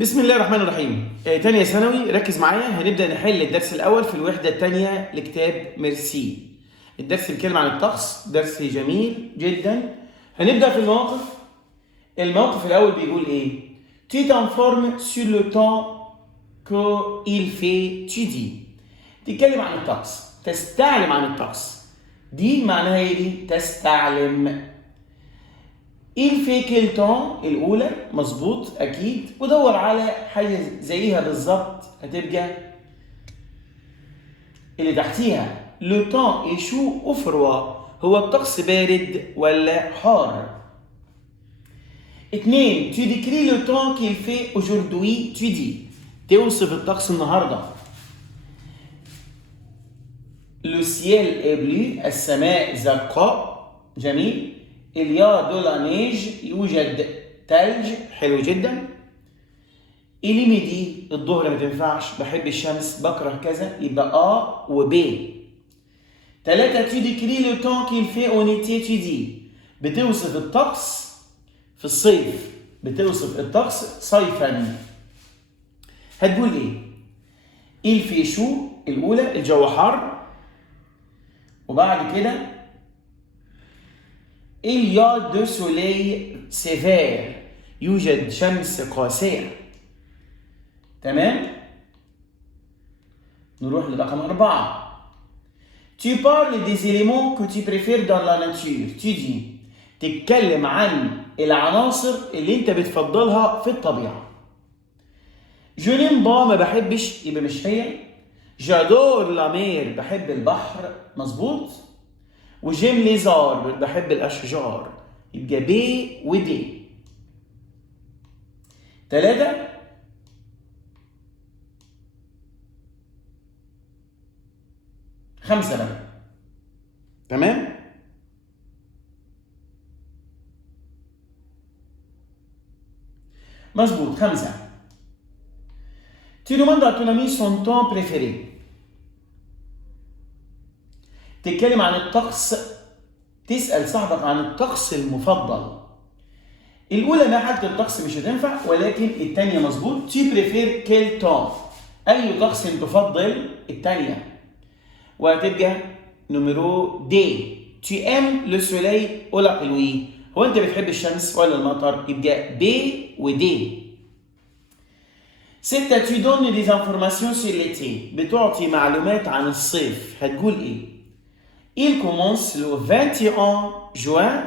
بسم الله الرحمن الرحيم. تانية ثانوي، ركز معايا. هنبدأ نحل الدرس الأول في الوحدة التانية لكتاب ميرسي. الدرس بيتكلم عن الطقس، درس جميل جدا. هنبدأ في المواقف. الموقف الأول بيقول إيه؟ Tu t'informes sur le temps qu'il fait, tu dis. تتكلم عن الطقس، تستعلم عن الطقس. دي معناها إيه دي؟ تستعلم. Il fait quel temps الأولى مظبوط أكيد، ودور على حاجة زيها بالظبط هتبقى اللي تحتيها. Le temps est chaud ou froid، هو الطقس بارد ولا حار؟ 2. Tu décris le temps qu'il fait aujourd'hui, tu dis. توصف الطقس النهارده. Le ciel est bleu، السماء زرقاء، جميل. Il y a de la neige، يوجد ثلج، حلو جدا. Il est midi، الظهر ما تنفعش، بحب الشمس، بكره كذا، يبقى A و B. 3. Tu décris le temps qu'il fait en été، tu dis. بتوصف الطقس في الصيف، بتوصف الطقس صيفا. هتقول ايه؟ Il fait chaud الأولى، الجو حر. وبعد كده Il y a de soleil sévère، يوجد شمس قاسية. تمام؟ نروح لرقم 4. Tu parles des éléments que tu préfères dans la nature، tu dis. تتكلم عن العناصر اللي انت بتفضلها في الطبيعة. Je n'aime pas، ما بحبش، يبقى مش هي. J'adore la mer، بحب البحر، مظبوط. وجيم ليزار، بحب الأشجار، يبقى ب ود. 3. خمسة بقى. تمام؟ مظبوط. 5. Tu demandes à ton ami son temps préféré. تتكلم عن الطقس، تسأل صاحبك عن الطقس المفضل. الأولى ما حاجة الطقس مش هتنفع، ولكن الثانية مظبوط. Tu préfères quel temps، أي طقس تفضل؟ الثانية. وهتبقى نمرو دي. Tu aimes le soleil ou la pluie، هو أنت بتحب الشمس ولا المطر؟ يبقى ب ودي. 6. Tu donnes des informations sur l'été، بتعطي معلومات عن الصيف. هتقول إيه؟ Il commence le 21 juin،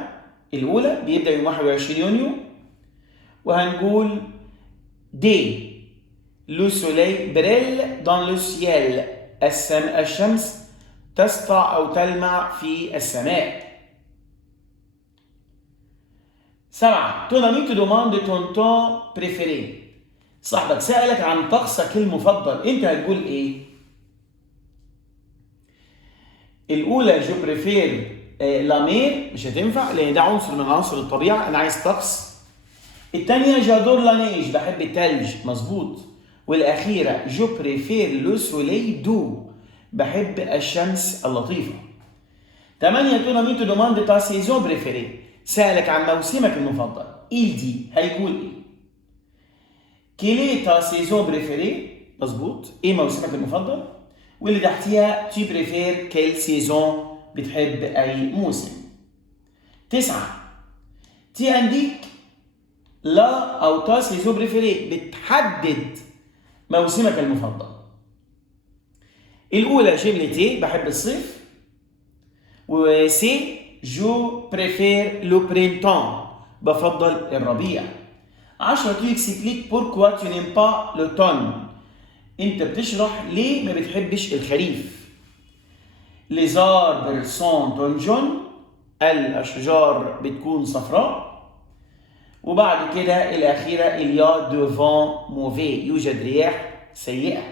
الأولى بيبدأ يوم 21 يونيو. وهنقول دي. Le soleil brille dans le ciel، الشمس تسطع أو تلمع في السماء. 7. Ton ami te demande ton temps préféré، صاحبك سألك عن طقسك المفضل، أنت هتقول إيه؟ الأولى جو بريفير لا مير، مش هتنفع لأن ده عنصر من عناصر الطبيعة، أنا عايز طقس. الثانية جادور لا نيج، بحب الثلج، مظبوط. والأخيرة جو بريفير لو سولي دو، بحب الشمس اللطيفة. 8. تون امي تو دوماند تا سيزون بريفيري، سألك عن موسمك المفضل. إل دي، هيقول إيه؟ كيلي تا سيزون بريفيري، مظبوط. إيه موسمك المفضل؟ واللي تحتيها tu préfères quelle saison، بتحب أي موسم. 9. tu indiques la أو ta saison préférée، بتحدد موسمك المفضل. الأولى j'aime l'été، بحب الصيف. و C je préfère le printemps، بفضل الربيع. 10. tu expliques pourquoi tu n'aimes pas l'automne، انت بتشرح ليه ما بتحبش الخريف. Les arbres sont jaunes، الاشجار بتكون صفراء. وبعد كده الاخيره il y a de vent mauvais، يوجد رياح سيئه.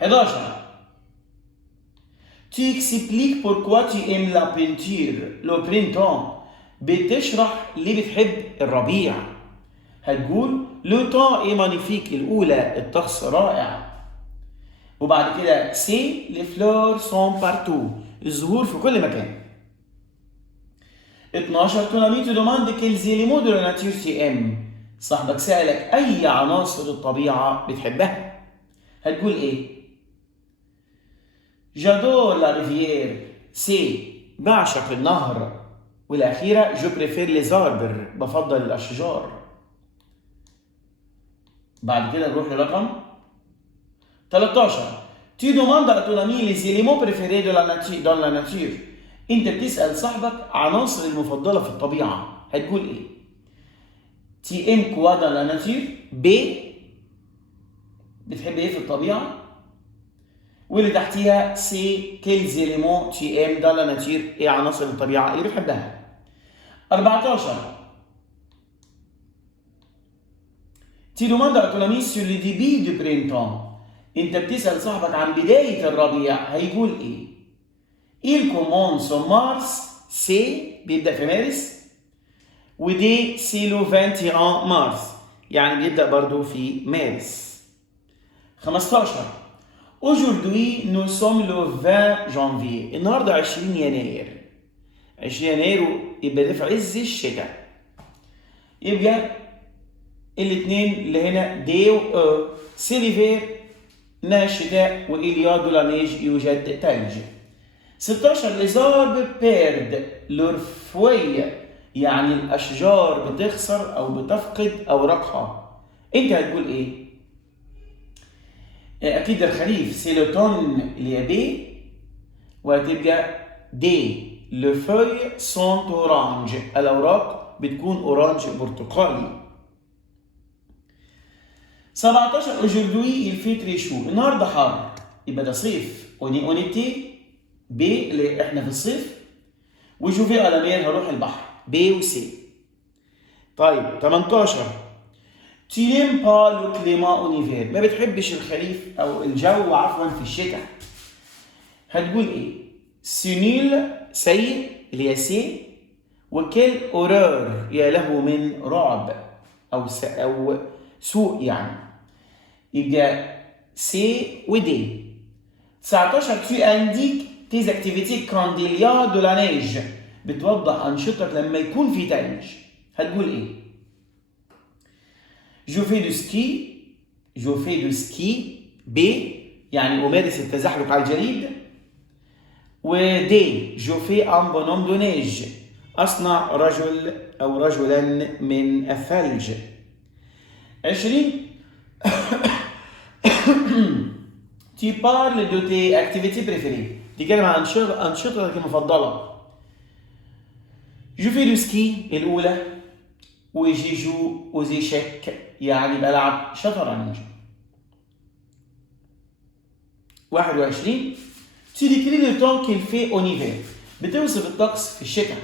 11. Tu expliques pourquoi tu aimes la peinture le printemps، بتشرح ليه بتحب الربيع. هتقول لو temps est magnifique، الأولى الطقس رائع. وبعد كده سي les fleurs sont partout، الزهور في كل مكان. 12. ton ami te demande quels éléments de la nature tu aimes، صاحبك سألك أي عناصر الطبيعة بتحبها، هتقول إيه؟ جادور لا ريفيير، سي بعشق النهر، والأخيرة جو بريفير لي زاربر، بفضل الأشجار. بعد كده نروح لرقم 13. Tu demandes à ton ami les éléments préférés de la nature dans la nature. أنت بتسأل صاحبك عناصر المفضلة في الطبيعة، هتقول إيه؟ Tu aimes quoi dans la nature؟ ب بتحب إيه في الطبيعة؟ واللي تحتيها سي quels éléments tu aimes dans la nature، إيه عناصر الطبيعة اللي بتحبها. 14. Tu demandes à ton ami sur le début du printemps. انت بتسأل صاحبك عن بداية الربيع، هيقول ايه؟ Il commence en mars، سي بيبدأ في مارس، ودي سي لو 21 مارس، يعني بيبدأ برضو في مارس. 15. Aujourd'hui nous sommes le 20 janvier، النهارده 20 يناير. 20 يناير يبقى ده في عز الشتاء. يبقى الاثنين اللي هنا دي و سيليفير إنها الشتاء، وإليا دو لا نيج يوجد ثلج. 16. les arbres perdent leur feuille، يعني الأشجار بتخسر أو بتفقد أوراقها. أنت هتقول إيه؟ أكيد الخريف سي لوتون اللي هي بي، وهتبقى دي لو فوي سونت أورانج، الأوراق بتكون أورانج برتقالي. 17. aujourd'hui il fait très chaud، النهارده حر، يبقى ده صيف. اونيتي بي اللي احنا في الصيف، وجوفي على مير هروح البحر، بي وسي. طيب 18. tu n'aimes pas le climat en hiver، ما بتحبش الخريف او الجو عفوا في الشتاء، هتقول ايه؟ سينيل سيء اللي هي سي، وكل اورور يا له من رعب او سوء يعني، يبقى سي ودي. 19. tu indiques tes activités quand il y a de la neige، بتوضح أنشطتك لما يكون في ثلج، هتقول إيه؟ je fais du ski، je fais du ski ب يعني أمارس التزحلق على الجليد، ودي je fais un bonhomme de neige، أصنع رجل أو رجلا من الثلج. 20. tu parles de tes activités préférées، تتكلم عن أنشطتك المفضلة. je fais du ski الأولى، وجي جو وزي شك يعني بلعب شطرنج. 21. tu décris le temps qu'il fait en hiver، بتوصف الطقس في الشتاء.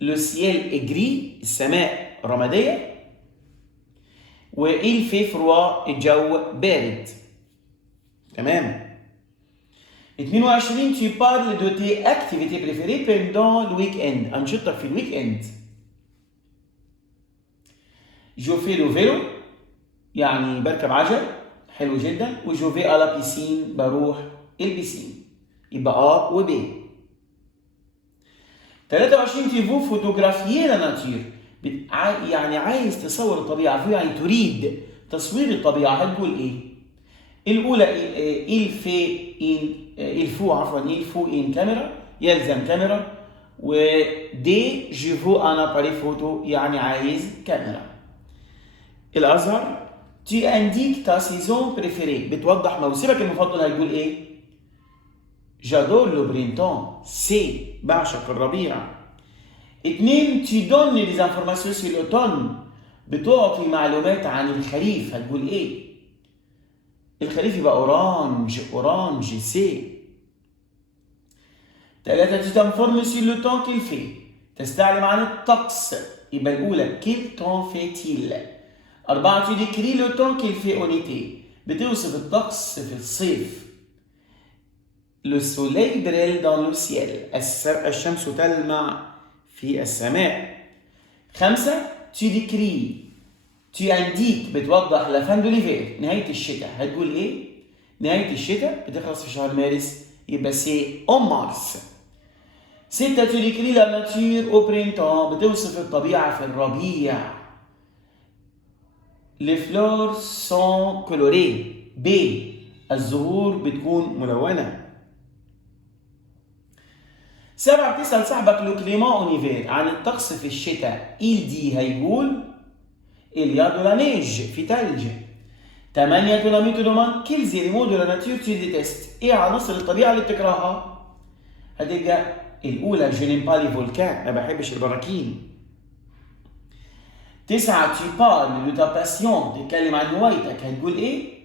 le ciel est gris، السماء رمادية، وإل في فروع الجو بارد. تمام. 22. tu parles de tes activités préférées pendant le week-end، أنشطتك في الويك إند. je fais le vélo يعني بركب عجل، حلو جدا، وجو في على بيسين بروح البيسين، يبقى A و B. 23. tu veux photographier la nature، يعني عايز تصور الطبيعة، يعني تريد تصوير الطبيعة، هتقول إيه؟ الأولى il faut une كاميرا، يلزم كاميرا، ودي je veux un appareil photo يعني عايز كاميرا. الأزهر tu indiques ta saison préférée، بتوضح موسمك المفضل، هتقول إيه؟ j'adore le printemps، سي بعشق الربيع. 2. tu donnes des informations sur l'automne، بتعطي معلومات عن الخريف، هتقول ايه؟ الخريف يبقى اورانج سي. 3. tu t'informes sur le temps qu'il fait، تستعلم عن الطقس، يبقى الأولى quel temps fait-il. 4. tu décris le temps qu'il fait en été، بتوصف الطقس في الصيف. le soleil brille dans le ciel، الشمس تلمع في السماء. 5. tu décris tu indiques بتوضح la fin de l'hiver، نهاية الشتاء، هتقول إيه؟ نهاية الشتاء بتخلص في شهر مارس، يبقى سي en mars. 6. tu décris la nature au printemps، بتوصف الطبيعة في الربيع، les fleurs sont colorées. ب الزهور بتكون ملونة. 7 بتسأل صاحبك لو كليما اونيفير عن الطقس في الشتاء. il dit هيقول il y a de la neige في ثلج. 8 تلاميذ دومان quels éléments de la nature tu détestes. ايه عناصر الطبيعة اللي بتكرهها؟ هتبقى الأولى je n'aime pas les volcans ما بحبش البراكين. 9 tu parles de ta passion تتكلم عن هوايتك هتقول ايه؟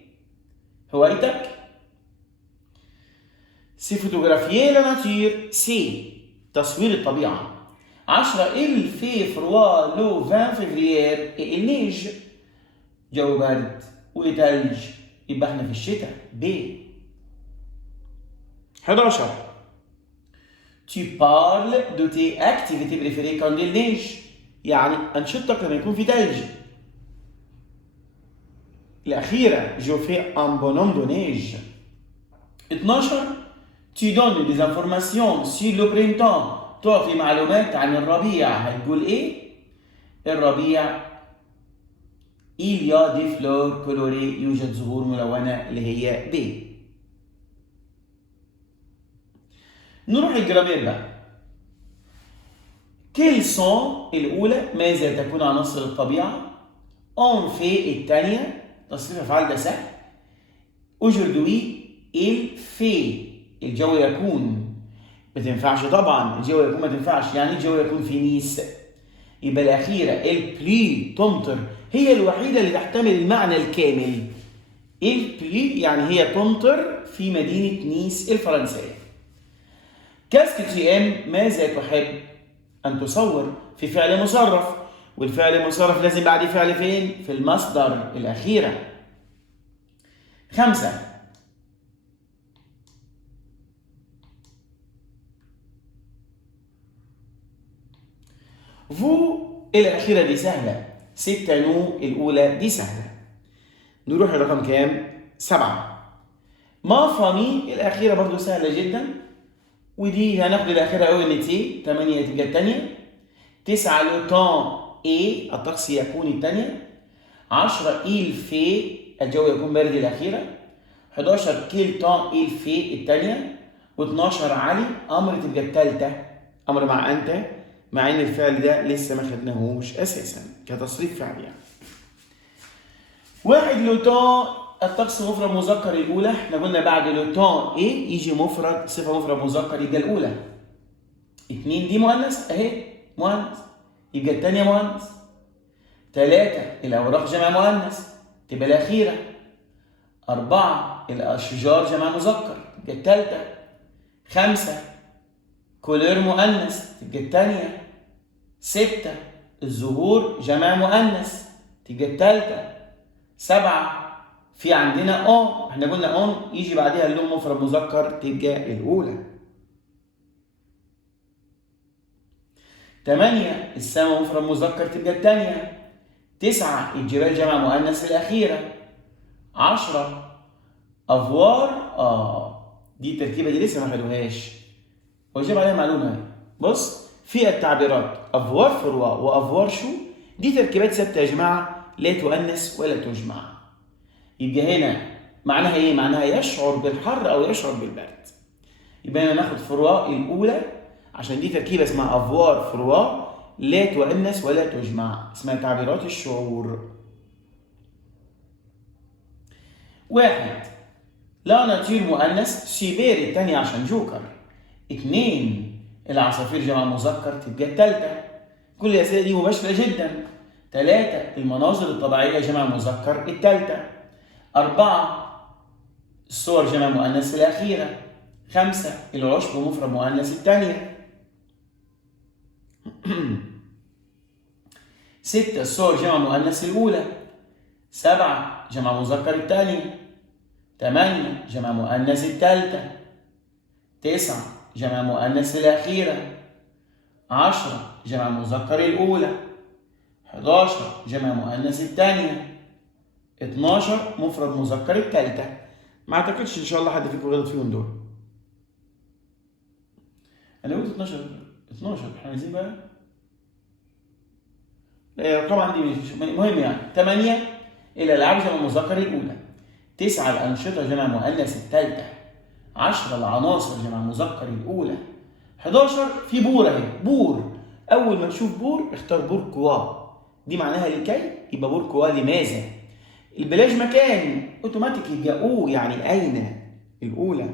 هوايتك c'est photographier la nature c'est تصوير الطبيعة. 10 il fait froid le 20 février et il neige جو برد وثلج يبقى احنا في الشتاء. ب 11 tu parles de tes activités préférées quand il neige يعني أنشطتك لما يكون في ثلج. الأخيرة je fais un bonhomme de neige. 12 tu donnes des informations sur le printemps تعطي معلومات عن الربيع هتقول ايه؟ الربيع il y a des fleurs colorées يوجد زهور ملونة اللي هي ب. نروح الجرامير بقى. quels sont الأولى ماذا تكون عناصر الطبيعة. on fait الثانية تصريف أفعال ده سهل. aujourd'hui il fait الجو يكون ما تنفعش طبعا الجو يكون ما تنفعش يعني الجو يكون في نيس. يبقى الأخيرة البلي تمطر هي الوحيدة اللي تحتمل المعنى الكامل. البلي يعني هي تمطر في مدينة نيس الفرنسية. كاسك تي ام ماذا تحب أن تصور في فعل مصرف والفعل المصرف لازم بعد فعل فين؟ في المصدر الأخيرة. 5 فو الأخيرة دي سهلة. 6 نو الأولى دي سهلة. نروح لرقم كام؟ 7 ما فامي الأخيرة برضو سهلة جدا ودي هناخد الأخيرة أو إن تي. 8 تبقى الثانية. 9 لو تان إيه الطقس يكون الثانية. 10 إل في الجو يكون بارد الأخيرة. 11 كيل تان إل في الثانية. و12 علي أمر تبقى الثالثة أمر مع أنت مع ان الفعل ده لسه ما خدناهوش اساسا كتصريف فعل يعني. 1 لو تان الطقس مفرد مذكر الاولى احنا قلنا بعد لو تان ايه يجي مفرد صفه مفرد مذكر يبقى الاولى. 2 دي مؤنث اهي مؤنث يبقى الثانيه مؤنث. 3 الاوراق جمع مؤنث تبقى الاخيره. 4 الاشجار جمع مذكر تبقى الثالثه. 5 كولور مؤنث تبقى الثانية. 6 الزهور جمع مؤنث تبقى الثالثة. 7 في عندنا اون احنا قلنا اون يجي بعدها اللون مفرد مذكر تبقى الأولى. 8 السماء مفرد مذكر تبقى الثانية. 9 الجبال جمع مؤنث الأخيرة. 10 أفوار دي التركيبة دي لسه ما خدوهاش وجاب عليها معلومة. بص في التعبيرات افوار فروا وافوار شو دي تركيبات ثابته يا جماعه لا تؤنث ولا تجمع. يبقى هنا معناها ايه؟ معناها يشعر بالحر او يشعر بالبرد. يبقى هنا ناخد فروا الاولى عشان دي تركيبه اسمها افوار فروا لا تؤنث ولا تجمع اسمها تعبيرات الشعور. 1 لا ناتير مؤنث سيبير الثانية عشان جوكر. 2 العصافير جمع مذكر تبقى الثالثة. كل الأسئلة دي مباشرة جدا. 3 المناظر الطبيعية جمع مذكر الثالثة. 4 الصور جمع مؤنث الأخيرة. 5 العشب مفرد مؤنث الثانية. 6 الصور جمع مؤنث الأولى. 7 جمع مذكر الثانية. 8 جمع مؤنث الثالثة. 9 جمع مؤنث الأخيرة. 10 جمع مذكر الأولى. 11 جمع مؤنث الثانية. 12 مفرد مذكر الثالثة. ما اعتقدش ان شاء الله حد فيكم غلط فيهم دول. انا قلت 12 احنا عايزين بقى الارقام عندي مش مهم يعني. 8 الألعاب جمع مذكر الأولى. 9 الأنشطة جمع مؤنث الثالثة. 10 العناصر جمع مذكر الأولى. 11 في بور اهي، بور. أول ما نشوف بور اختار بور كوا، دي معناها لكي، يبقى بور كوا لماذا. البلاج مكان، اوتوماتيك يبقى او يعني أين الأولى.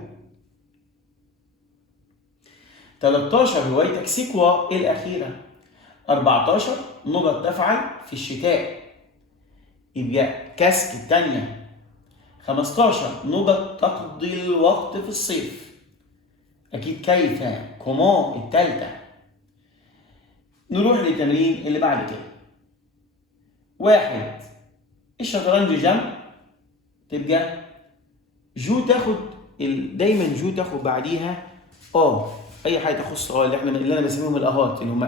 13 هوايتك سيكوا الأخيرة. 14 نقط تفعل في الشتاء، يبقى كاسك الثانية. 15 نقط تقضي الوقت في الصيف، أكيد كيف، كومون الثالثة. نروح للتمرين اللي بعد كده. 1 الشطرنج جمع، تبقى جو تاخد دايما جو تاخد بعديها اي حاجه تخص اللي انا بسميهم الاهات، اللي هم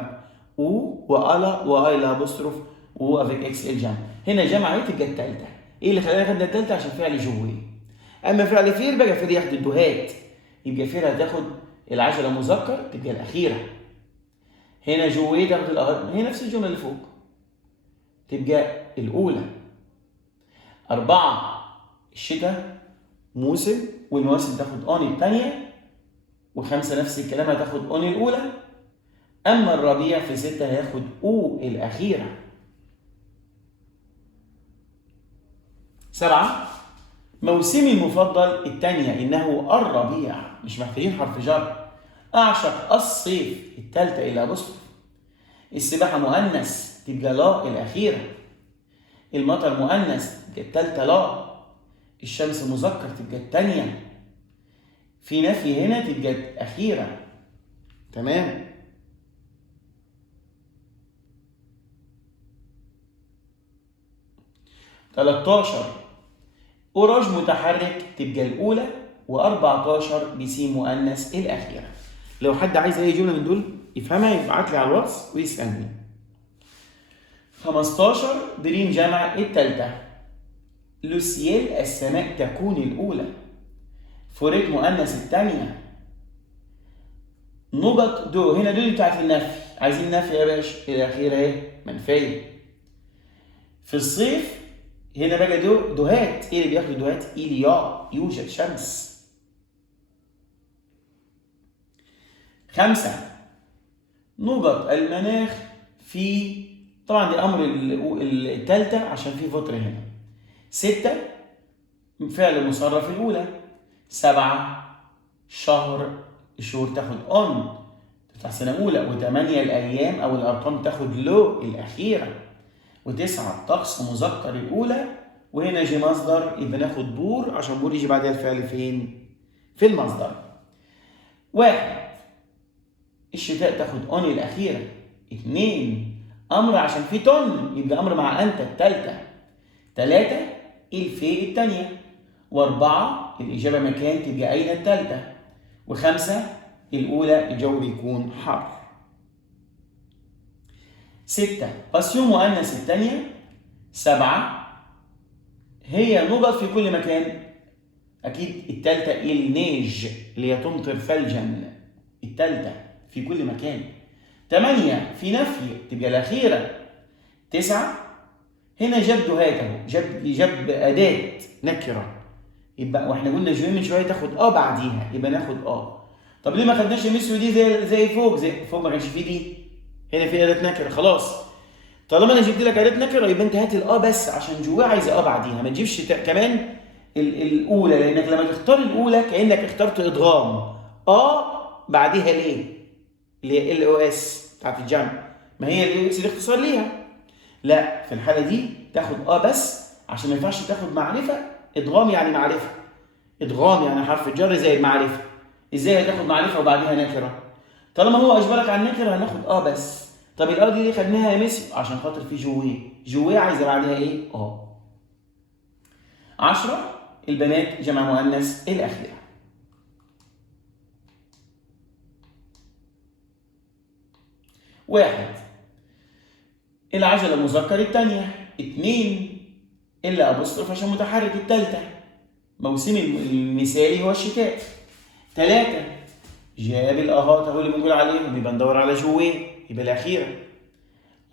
او والا واي الابوستروف وافيك اكس الجمع. هنا جمع ايه تبقى الثالثه. ايه اللي خلانا خدنا الثالثه؟ عشان فعل جوي. اما فعل فير بقى فير ياخد الدهات، يبقى فير هتاخد العجله مذكر تبقى الاخيره. هنا جوي تاخد الاهات، هي نفس الجمله اللي فوق تبقى الاولى. 4 الشتاء موسم، والمواسم تاخد اون الثانيه. و5 نفس الكلام هتاخد اون الاولى. اما الربيع في 6 هياخد او الاخيره. 7 موسمي المفضل الثانيه انه الربيع، مش محتاجين حرف جر. اعشق الصيف الثالثه الى بصر. السباحه مؤنث تبقى لا الاخيره. المطر مؤنث تبقى الثالثه لا. الشمس مذكر تبقى الثانيه. في نفي هنا تبقى الأخيرة. تمام. 13 أوراج متحرك تبقى الأولى. و14 بسين مؤنث الأخيرة. لو حد عايز أي جملة من دول يفهمها يبعت لي على الواتس ويسألني. 15 دريم جمع التالتة. لوسيل السماء تكون الأولى. فوريت مؤنث الثانية. نقط دو، هنا دول بتاعت النفي، عايزين نفي يا باشا، الأخيرة ايه؟ منفية. في الصيف هنا بقى دهات، ايه اللي بياخد دهات؟ إيليا يوجد شمس. 5 نقط المناخ في، طبعا دي أمر الثالثة عشان في فترة هنا. 6 فعل مصرف الأولى. 7 شهر، الشهور تاخد اون بتاع سنة أولى. و8 الأيام أو الأرقام تاخد لو الأخيرة. و9 طقس مذكر الأولى. وهنا يجي مصدر يبقى ناخد بور، عشان بور يجي بعدها الفعل فين؟ في المصدر. 1 الشتاء تاخد اون الأخيرة. 2 أمر عشان في تون يبقى أمر مع أنت التالتة. 3 الفي التانية. و4 الإجابة مكان تبقى أين التالتة. و5 الأولى الجو بيكون حر. 6 باسيون مؤنث الثانية. 7 هي نقط في كل مكان، أكيد الثالثة النيج اللي هي تمطر ثلجا، الثالثة في كل مكان. 8 في نفي تبقى الأخيرة. 9 هنا جاب دهاته، جاب أداة نكرة، يبقى واحنا قلنا جوي من شويه تاخد بعديها، يبقى ناخد طب ليه ما خدناش ميسيو دي زي فوق؟ زي فوق ما كانش فيه دي، هنا في اداه نكره. خلاص طالما انا جبت لك اداه نكره يبقى انت هات بس، عشان جواه عايز بعديها، ما تجيبش كمان الاولى، لانك لما تختار الاولى كانك اخترت ادغام بعديها ليه؟ اللي هي ال او اس بتاعت الجمع، ما هي ال او اس الاختصار ليها. لا في الحاله دي تاخد بس، عشان ما ينفعش تاخد معرفه ادغام يعني معرفه، ادغام يعني حرف الجر زي المعرفه. ازاي هتاخد معرفه وبعديها نكره؟ طالما هو اجبرك على النكره هناخد بس. طب دي ليه خدناها يا ميسي؟ عشان خاطر في جويه عايزه بعدها ايه؟ 10 البنات جمع مؤنث الاخيره. 1 العجله مذكر الثانيه. 2 الا ابوستروف عشان متحرك الثالثه. موسم المثالي هو الشتاء. 3 جاب الاهات اهو اللي بنقول عليهم، يبقى ندور على جويه يبقى الاخيره.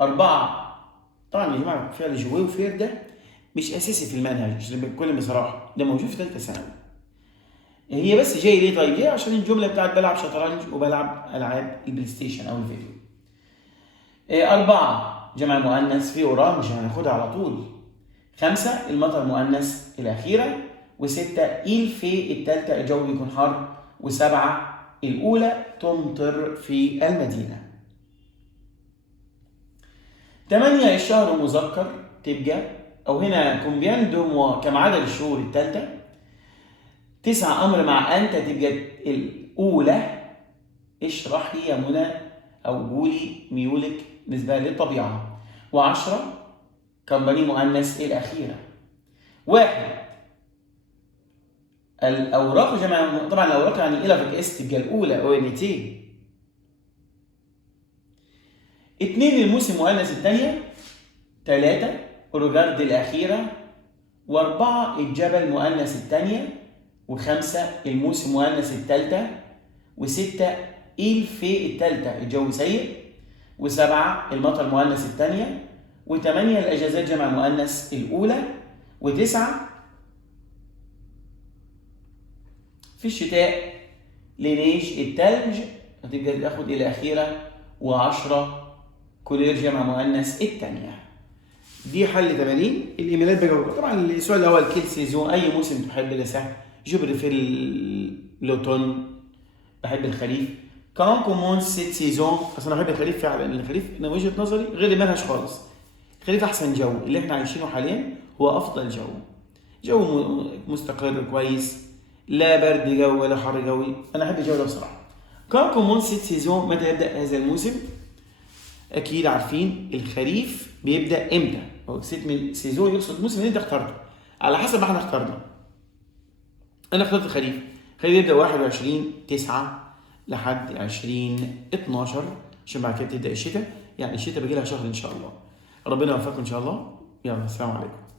4 طبعا يا جماعه فعل جويه وفير ده مش اساسي في المنهج عشان بكل بصراحه، ده موجود في ثالثه ثانوي. هي بس جاي ليه طيب؟ جاي عشان الجمله بتاعت بلعب شطرنج وبلعب العاب البلاي ستيشن او الفيديو. 4 جمع مؤنث في اورانج هناخدها على طول. 5 المطر مؤنث الاخيره. و6 إيل في الثالثه الجو بيكون حر. و7 الاولى تمطر في المدينه. 8 الشهر مذكر تبقى او هنا كومبيان دو موا كم عدد الشهور الثالثه. 9 امر مع انت تبقى الاولى. اشرحي يا منى او قولي ميولك بالنسبه للطبيعه. و10 كمباني مؤنث الاخيره. 1 الاوراق جمع، طبعا الاوراق يعني الى اس تبقى الاولى او انتي. 2 الموسم مؤنث الثانيه. 3 روجارد الاخيره. و4 الجبل مؤنث الثانيه. و5 الموسم مؤنث الثالثه. و6 إيل في الثالثه الجو سيء. و7 المطر مؤنث الثانيه. و8 الاجازات جمع مؤنث الاولى. و9 في الشتاء لنيج الثلج هتبقى تاخد الى اخيره. و10 كولير جمع مؤنث الثانيه. دي حل تمارين الايميلات بجاوبها. طبعا السؤال الاول كيل سيزون اي موسم تحب ده سهل. جبر في اللوتون بحب الخريف. كمان كومونس سيت سيزون اصل انا بحب الخريف فعلا. الخريف من وجهه نظري غير المنهج خالص. الخريف احسن جو اللي احنا عايشينه حاليا هو افضل جو. جو مستقر كويس، لا برد جو ولا حر جوي. انا احب الجو ده بصراحه. كان كومونس سيت سيزون متى يبدا هذا الموسم؟ اكيد عارفين الخريف بيبدا امتى؟ هو سيزون يقصد الموسم اللي انت اخترته على حسب ما احنا اخترنا. انا اخترت الخريف. الخريف يبدا 21/9 لحد 20/12 عشان بعد كده تبدا الشتاء. يعني الشتاء باقي لها شهر ان شاء الله. ربنا يوفقكم ان شاء الله. يلا السلام عليكم.